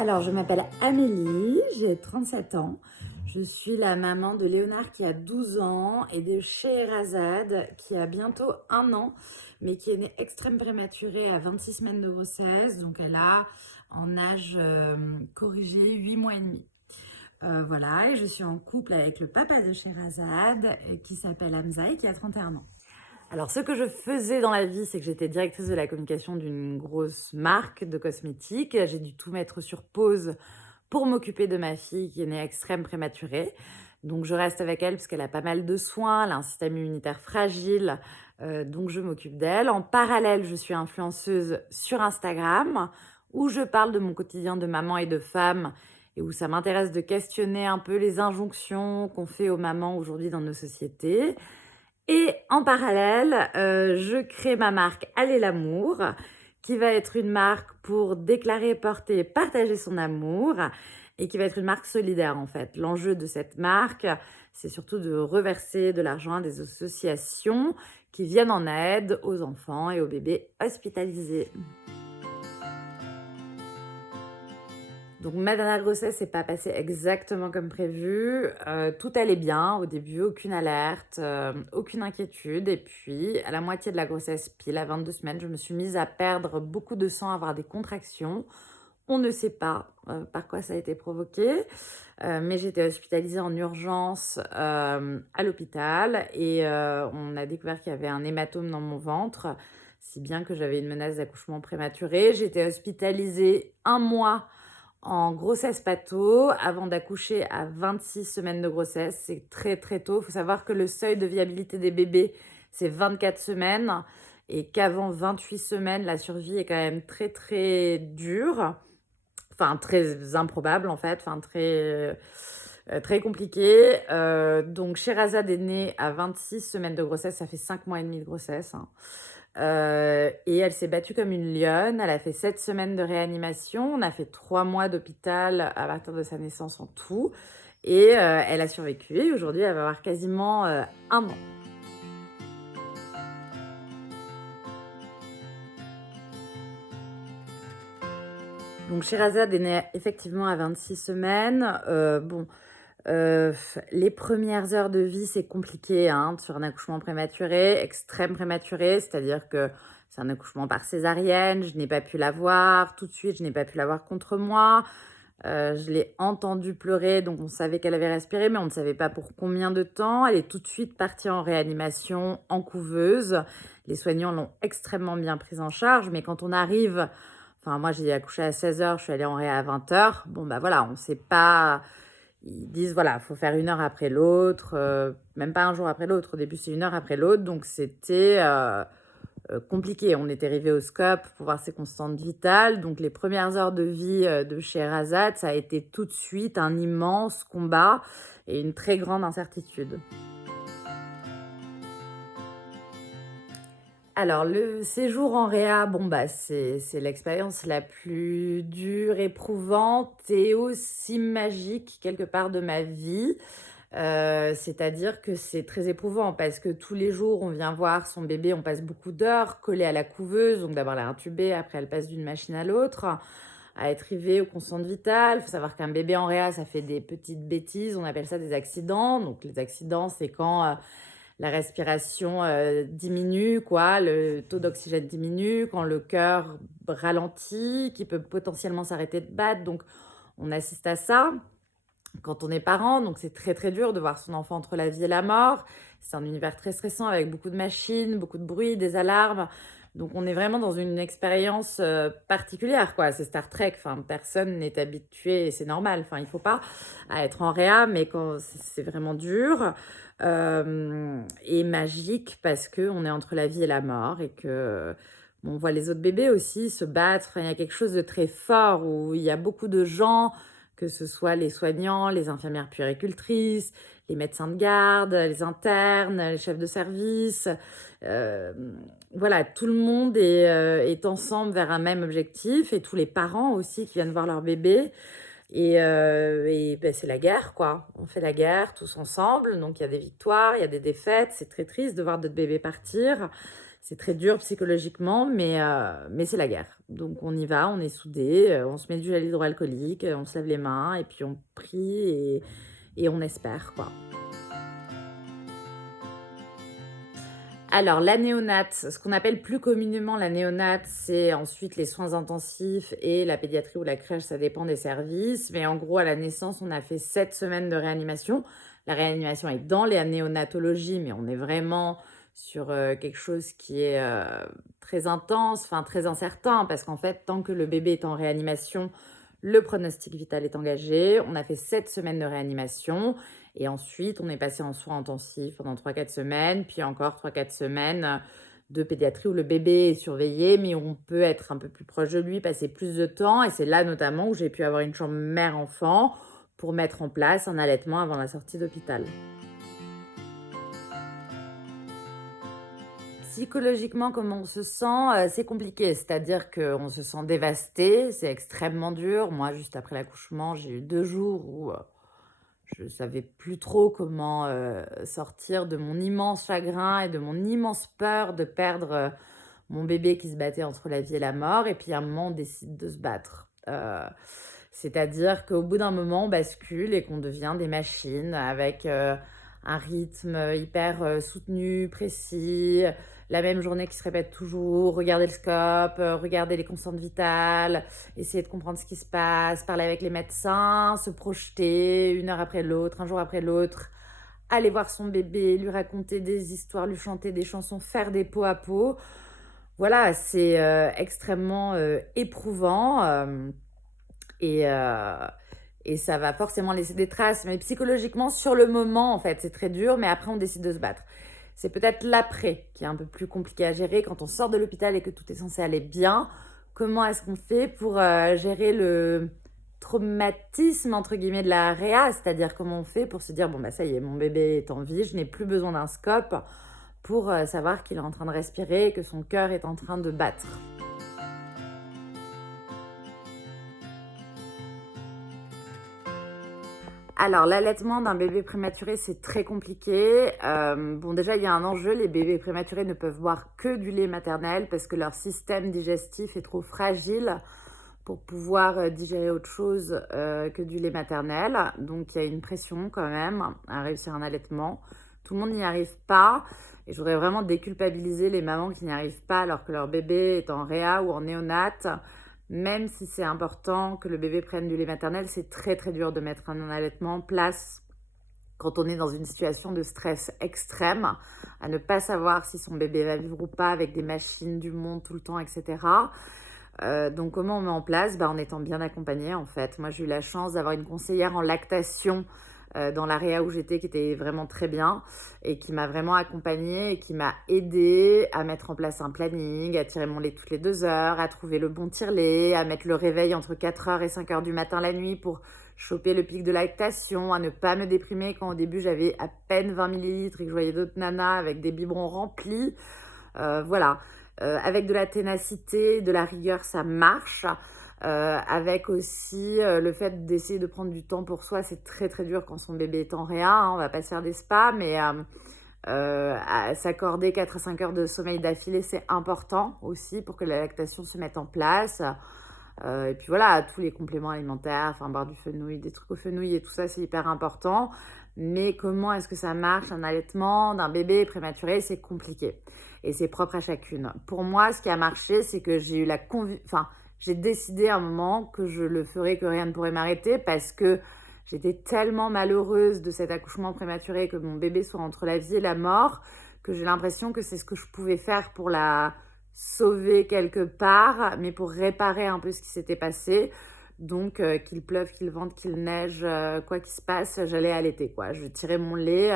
Alors, je m'appelle Amélie, j'ai 37 ans. Je suis la maman de Léonard qui a 12 ans et de Scheherazade qui a bientôt 1 an, mais qui est née extrême prématurée à 26 semaines de grossesse. Donc, elle a en âge corrigé 8 mois et demi. Voilà, et je suis en couple avec le papa de Scheherazade qui s'appelle Hamza et qui a 31 ans. Alors, ce que je faisais dans la vie, c'est que j'étais directrice de la communication d'une grosse marque de cosmétiques. J'ai dû tout mettre sur pause pour m'occuper de ma fille qui est née extrême prématurée. Donc, je reste avec elle parce qu'elle a pas mal de soins, elle a un système immunitaire fragile, donc je m'occupe d'elle. En parallèle, je suis influenceuse sur Instagram où je parle de mon quotidien de maman et de femme et où ça m'intéresse de questionner un peu les injonctions qu'on fait aux mamans aujourd'hui dans nos sociétés. Et en parallèle, je crée ma marque Aller l'amour, qui va être une marque pour déclarer, porter, partager son amour, et qui va être une marque solidaire en fait. L'enjeu de cette marque, c'est surtout de reverser de l'argent à des associations qui viennent en aide aux enfants et aux bébés hospitalisés. Donc ma dernière grossesse n'est pas passée exactement comme prévu. Tout allait bien au début, aucune alerte, aucune inquiétude. Et puis à la moitié de la grossesse, pile à 22 semaines, je me suis mise à perdre beaucoup de sang, à avoir des contractions. On ne sait pas par quoi ça a été provoqué, mais j'étais hospitalisée en urgence à l'hôpital et on a découvert qu'il y avait un hématome dans mon ventre, si bien que j'avais une menace d'accouchement prématuré. J'étais hospitalisée 1 mois en grossesse patho, avant d'accoucher à 26 semaines de grossesse. C'est très très tôt. Il faut savoir que le seuil de viabilité des bébés, c'est 24 semaines et qu'avant 28 semaines, la survie est quand même très très dure. Enfin, très improbable en fait. Enfin, très compliqué. Donc, Sherazade est née à 26 semaines de grossesse. Ça fait 5 mois et demi de grossesse, hein. Et elle s'est battue comme une lionne. Elle a fait 7 semaines de réanimation. On a fait 3 mois d'hôpital à partir de sa naissance en tout. Et elle a survécu. Et aujourd'hui, elle va avoir quasiment 1 an. Donc, Sherazade est née effectivement à 26 semaines. Les premières heures de vie, c'est compliqué hein, sur un accouchement prématuré, extrême prématuré, c'est-à-dire que c'est un accouchement par césarienne, je n'ai pas pu la voir tout de suite, je n'ai pas pu la voir contre moi. Je l'ai entendue pleurer, donc on savait qu'elle avait respiré, mais on ne savait pas pour combien de temps. Elle est tout de suite partie en réanimation, en couveuse. Les soignants l'ont extrêmement bien prise en charge, mais quand on arrive, enfin moi j'ai accouché à 16h, je suis allée en réa à 20h. Bon bah voilà, on ne sait pas. Ils disent voilà, il faut faire 1 heure après l'autre, même pas un jour après l'autre. Au début, c'est 1 heure après l'autre, donc c'était compliqué. On était arrivé au scope pour voir ses constantes vitales. Donc les premières heures de vie de Scheherazade, ça a été tout de suite un immense combat et une très grande incertitude. Alors, le séjour en réa, bon, bah, c'est l'expérience la plus dure, éprouvante et aussi magique, quelque part, de ma vie. C'est-à-dire que c'est très éprouvant parce que tous les jours, on vient voir son bébé, on passe beaucoup d'heures collée à la couveuse, donc d'abord la intuber, après elle passe d'une machine à l'autre, à être rivée aux constantes vitales. Il faut savoir qu'un bébé en réa, ça fait des petites bêtises, on appelle ça des accidents. Donc les accidents, c'est quand la respiration diminue, quoi, le taux d'oxygène diminue, quand le cœur ralentit, qui peut potentiellement s'arrêter de battre. Donc on assiste à ça quand on est parent, donc c'est très très dur de voir son enfant entre la vie et la mort. C'est un univers très stressant avec beaucoup de machines, beaucoup de bruit, des alarmes. Donc on est vraiment dans une expérience particulière, quoi. C'est Star Trek, enfin, personne n'est habitué, et c'est normal, enfin, il faut pas, à être en réa, mais quand c'est vraiment dur et magique parce qu'on est entre la vie et la mort et que on voit les autres bébés aussi se battre. Enfin, il y a quelque chose de très fort où il y a beaucoup de gens, que ce soit les soignants, les infirmières puéricultrices, les médecins de garde, les internes, les chefs de service. Euh, voilà, tout le monde est ensemble vers un même objectif et tous les parents aussi qui viennent voir leur bébé. Et ben, c'est la guerre, quoi. On fait la guerre tous ensemble. Donc il y a des victoires, il y a des défaites. C'est très triste de voir d'autres bébés partir. C'est très dur psychologiquement, mais c'est la guerre. Donc on y va, on est soudés, on se met du gel hydroalcoolique, on se lave les mains et puis on prie et on espère, quoi. Alors, la néonate, ce qu'on appelle plus communément la néonate, c'est ensuite les soins intensifs et la pédiatrie ou la crèche, ça dépend des services. Mais en gros, à la naissance, on a fait 7 semaines de réanimation. La réanimation est dans la néonatologie, mais on est vraiment sur quelque chose qui est très intense, enfin très incertain, parce qu'en fait, tant que le bébé est en réanimation, le pronostic vital est engagé. On a fait 7 semaines de réanimation. Et ensuite, on est passé en soins intensifs pendant 3-4 semaines, puis encore 3-4 semaines de pédiatrie où le bébé est surveillé, mais où on peut être un peu plus proche de lui, passer plus de temps. Et c'est là notamment où j'ai pu avoir une chambre mère-enfant pour mettre en place un allaitement avant la sortie d'hôpital. Psychologiquement, comment on se sent, c'est compliqué. C'est-à-dire qu'on se sent dévasté, c'est extrêmement dur. Moi, juste après l'accouchement, j'ai eu 2 jours où je ne savais plus trop comment sortir de mon immense chagrin et de mon immense peur de perdre mon bébé qui se battait entre la vie et la mort. Et puis à un moment, on décide de se battre. C'est-à-dire qu'au bout d'un moment, on bascule et qu'on devient des machines avec un rythme hyper soutenu, précis, la même journée qui se répète toujours, regarder le scope, regarder les constantes vitales, essayer de comprendre ce qui se passe, parler avec les médecins, se projeter une heure après l'autre, un jour après l'autre, aller voir son bébé, lui raconter des histoires, lui chanter des chansons, faire des pots à pot. Voilà, c'est extrêmement éprouvant et, euh, et ça va forcément laisser des traces. Mais psychologiquement, sur le moment, en fait, c'est très dur, mais après, on décide de se battre. C'est peut-être l'après qui est un peu plus compliqué à gérer quand on sort de l'hôpital et que tout est censé aller bien. Comment est-ce qu'on fait pour gérer le traumatisme, entre guillemets, de la réa? C'est-à-dire comment on fait pour se dire, bon, bah ça y est, mon bébé est en vie, je n'ai plus besoin d'un scope pour savoir qu'il est en train de respirer et que son cœur est en train de battre. Alors, l'allaitement d'un bébé prématuré, c'est très compliqué. Bon, déjà, il y a un enjeu. Les bébés prématurés ne peuvent boire que du lait maternel parce que leur système digestif est trop fragile pour pouvoir digérer autre chose que du lait maternel. Donc, il y a une pression quand même à réussir un allaitement. Tout le monde n'y arrive pas. Et je voudrais vraiment déculpabiliser les mamans qui n'y arrivent pas alors que leur bébé est en réa ou en néonate. Même si c'est important que le bébé prenne du lait maternel, c'est très très dur de mettre un allaitement en place quand on est dans une situation de stress extrême, à ne pas savoir si son bébé va vivre ou pas avec des machines du monde tout le temps, etc. Donc comment on met en place? En étant bien accompagné en fait. Moi j'ai eu la chance d'avoir une conseillère en lactation dans l'area où j'étais qui était vraiment très bien et qui m'a vraiment accompagnée et qui m'a aidée à mettre en place un planning, à tirer mon lait toutes les 2 heures, à trouver le bon tire-lait, à mettre le réveil entre 4 heures et 5 heures du matin la nuit pour choper le pic de lactation, à ne pas me déprimer quand au début j'avais à peine 20 millilitres et que je voyais d'autres nanas avec des biberons remplis. Voilà. Avec de la ténacité, de la rigueur, ça marche. Avec aussi le fait d'essayer de prendre du temps pour soi, c'est très très dur quand son bébé est en réa, hein, on va pas se faire des spas, mais s'accorder 4 à 5 heures de sommeil d'affilée, c'est important aussi pour que la lactation se mette en place. Et puis voilà, tous les compléments alimentaires, enfin boire du fenouil, des trucs au fenouil et tout ça, c'est hyper important. Mais comment est-ce que ça marche, un allaitement d'un bébé prématuré? C'est compliqué. Et c'est propre à chacune. Pour moi, ce qui a marché, c'est que j'ai eu j'ai décidé à un moment que je le ferais, que rien ne pourrait m'arrêter parce que j'étais tellement malheureuse de cet accouchement prématuré, que mon bébé soit entre la vie et la mort, que j'ai l'impression que c'est ce que je pouvais faire pour la sauver quelque part, mais pour réparer un peu ce qui s'était passé. Donc, qu'il pleuve, qu'il vente, qu'il neige, quoi qu'il se passe, j'allais allaiter, quoi. Je tirais mon lait,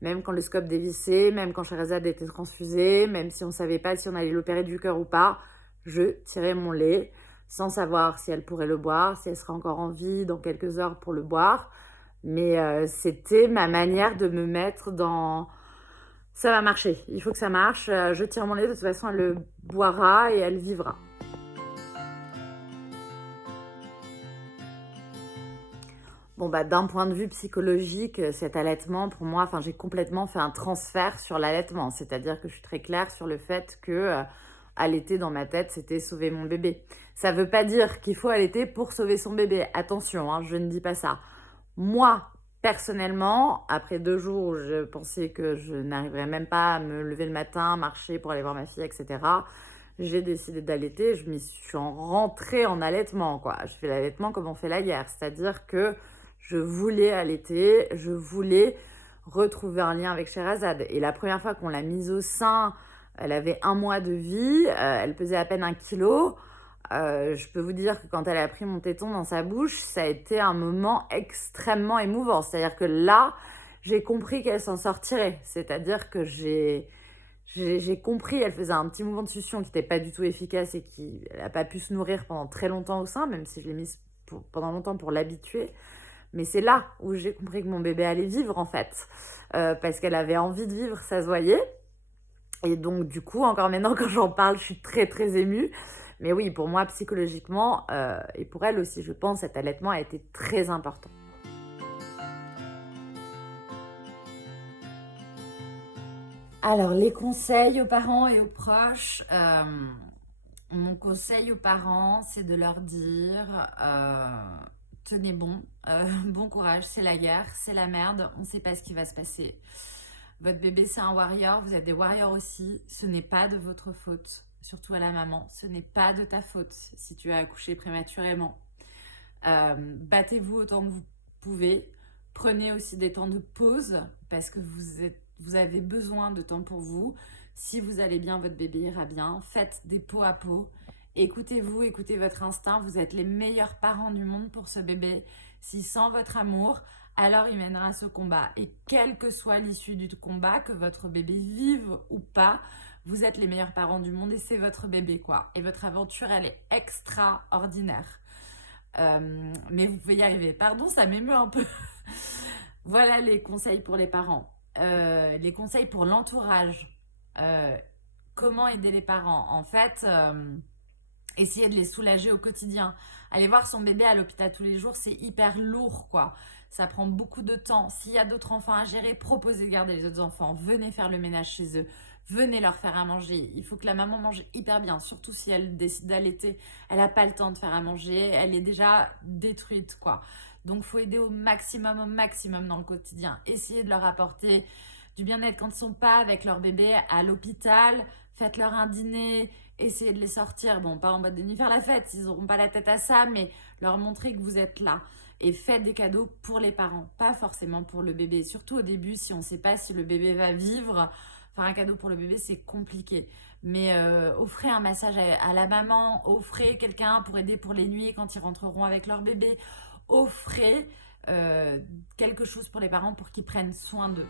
même quand le scope dévissait, même quand Sherazade était transfusée, même si on ne savait pas si on allait l'opérer du cœur ou pas, je tirais mon lait sans savoir si elle pourrait le boire, si elle serait encore en vie dans quelques heures pour le boire. Mais c'était ma manière de me mettre dans... Ça va marcher, il faut que ça marche, je tire mon lait, de toute façon elle le boira et elle vivra. Bon, bah, d'un point de vue psychologique, cet allaitement pour moi, enfin, j'ai complètement fait un transfert sur l'allaitement. C'est-à-dire que je suis très claire sur le fait que, allaiter dans ma tête, c'était sauver mon bébé. Ça veut pas dire qu'il faut allaiter pour sauver son bébé. Attention, hein, je ne dis pas ça. Moi, personnellement, après 2 jours où je pensais que je n'arriverais même pas à me lever le matin, marcher pour aller voir ma fille, et cetera, j'ai décidé d'allaiter. Je m'y suis rentrée en allaitement, quoi. Je fais l'allaitement comme on fait la guerre, c'est-à-dire que je voulais allaiter, je voulais retrouver un lien avec Sherazade. Et la première fois qu'on l'a mise au sein, elle avait 1 mois de vie, elle pesait à peine 1 kilo. Je peux vous dire que quand elle a pris mon téton dans sa bouche, ça a été un moment extrêmement émouvant. C'est-à-dire que là, j'ai compris qu'elle s'en sortirait. C'est-à-dire que j'ai compris, elle faisait un petit mouvement de succion qui n'était pas du tout efficace et qui n'a pas pu se nourrir pendant très longtemps au sein, même si je l'ai mise pendant longtemps pour l'habituer. Mais c'est là où j'ai compris que mon bébé allait vivre, en fait. Parce qu'elle avait envie de vivre, ça se voyait. Et donc, du coup, encore maintenant, quand j'en parle, je suis très, très émue. Mais oui, pour moi, psychologiquement, et pour elle aussi, je pense, cet allaitement a été très important. Alors, les conseils aux parents et aux proches. Mon conseil aux parents, c'est de leur dire tenez bon, bon courage, c'est la guerre, c'est la merde, on ne sait pas ce qui va se passer. Votre bébé, c'est un warrior, vous êtes des warriors aussi, ce n'est pas de votre faute, surtout à la maman, ce n'est pas de ta faute si tu as accouché prématurément. Battez-vous autant que vous pouvez, prenez aussi des temps de pause parce que vous avez besoin de temps pour vous. Si vous allez bien, votre bébé ira bien. Faites des pots à pot. Écoutez-vous, écoutez votre instinct. Vous êtes les meilleurs parents du monde pour ce bébé. S'il sent votre amour, alors il mènera ce combat. Et quelle que soit l'issue du combat, que votre bébé vive ou pas, vous êtes les meilleurs parents du monde et c'est votre bébé, quoi. Et votre aventure, elle est extraordinaire. Mais vous pouvez y arriver. Pardon, ça m'émeut un peu. Voilà les conseils pour les parents. Les conseils pour l'entourage. Euh, Comment aider les parents? En fait, essayer de les soulager au quotidien. Aller voir son bébé à l'hôpital tous les jours, c'est hyper lourd, quoi. Ça prend beaucoup de temps. S'il y a d'autres enfants à gérer, proposez de garder les autres enfants. Venez faire le ménage chez eux. Venez leur faire à manger. Il faut que la maman mange hyper bien, surtout si elle décide d'allaiter. Elle n'a pas le temps de faire à manger. Elle est déjà détruite, quoi. Donc, il faut aider au maximum dans le quotidien. Essayez de leur apporter du bien-être quand ils ne sont pas avec leur bébé à l'hôpital. Faites-leur un dîner, essayez de les sortir, bon, pas en mode de nuit faire la fête, ils n'auront pas la tête à ça, mais leur montrer que vous êtes là. Et faites des cadeaux pour les parents, pas forcément pour le bébé. Surtout au début, si on ne sait pas si le bébé va vivre, faire un cadeau pour le bébé, c'est compliqué. Mais offrez un massage à la maman, offrez quelqu'un pour aider pour les nuits quand ils rentreront avec leur bébé. Offrez quelque chose pour les parents pour qu'ils prennent soin d'eux.